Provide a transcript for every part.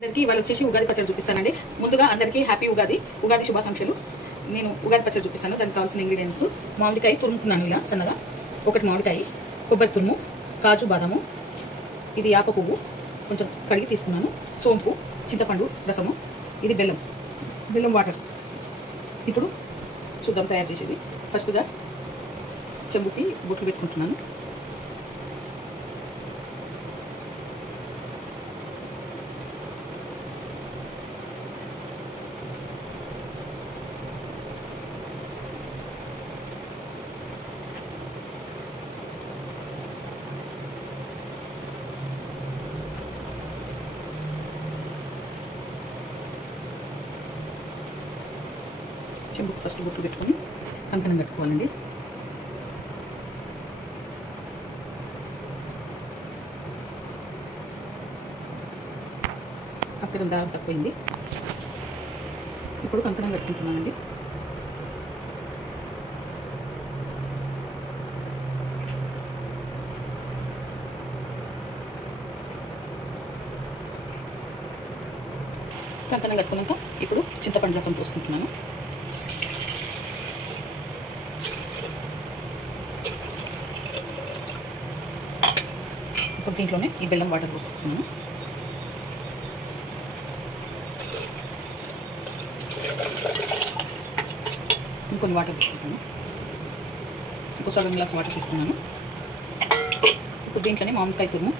అందరికీ ఇవాళ వచ్చేసి ఉగాది పచ్చడి చూపిస్తానండి. ముందుగా అందరికీ హ్యాపీ ఉగాది శుభాకాంక్షలు. నేను ఉగాది పచ్చడి చూపిస్తాను. దానికి కావాల్సిన ఇంగ్రీడియంట్స్: మామిడికాయ తురుముకున్నాను ఇలా సన్నగా, ఒకటి మామిడికాయ, కొబ్బరి తురుము, కాజు బాదము, ఇది యాప పువ్వు కొంచెం కడిగి తీసుకున్నాను, సోంపు, చింతపండు రసము, ఇది బెల్లం వాటర్. ఇప్పుడు చూద్దాం తయారు చేసేది. ఫస్ట్గా చెంబుకి బొట్లు పెట్టుకుంటున్నాను. చెంబుకి ఫస్ట్ బొట్లు పెట్టుకొని కంకణం కట్టుకోవాలండి. అక్కడ దారం తక్కువైంది. ఇప్పుడు కంకణం కట్టుకుంటున్నానండి. కంకణం కట్టుకున్నాక ఇప్పుడు చింతపండు రసం పోసుకుంటున్నాను. ఇప్పుడు దీంట్లోనే ఈ బెల్లం వాటర్ పోసుకుంటున్నాను. ఇంకొన్ని వాటర్ తీసుకుంటాను. ఇంకో సగం గ్లాస్ వాటర్ తీసుకున్నాను. ఇప్పుడు దీంట్లోనే మామిడికాయ తురుము,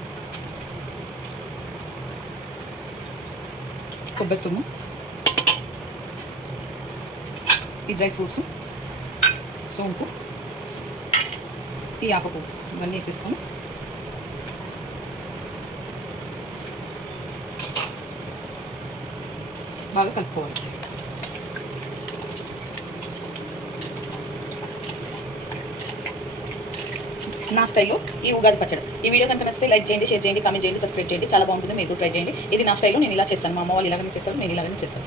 కొబ్బరి తురుము, ఈ డ్రై ఫ్రూట్స్, సోంపు, ఈ ఆపపు ఇవన్నీ వేసేసుకొని బాగా కలుపుకోవాలి. నా స్టైల్లో ఈ ఉగాది పచ్చడి. ఈ వీడియో కనుక నచ్చితే లైక్ చేయండి, షేర్ చేయండి, కామెంట్ చేయండి, సబ్స్క్రైబ్ చేయండి. చాలా బాగుంటుంది, మీరు ట్రై చేయండి. ఇది నా స్టైల్లో నేను ఇలా చేస్తాను. మా అమ్మ వాళ్ళు ఇలాగనే చేస్తారు, నేను ఇలాగనే చేస్తాను.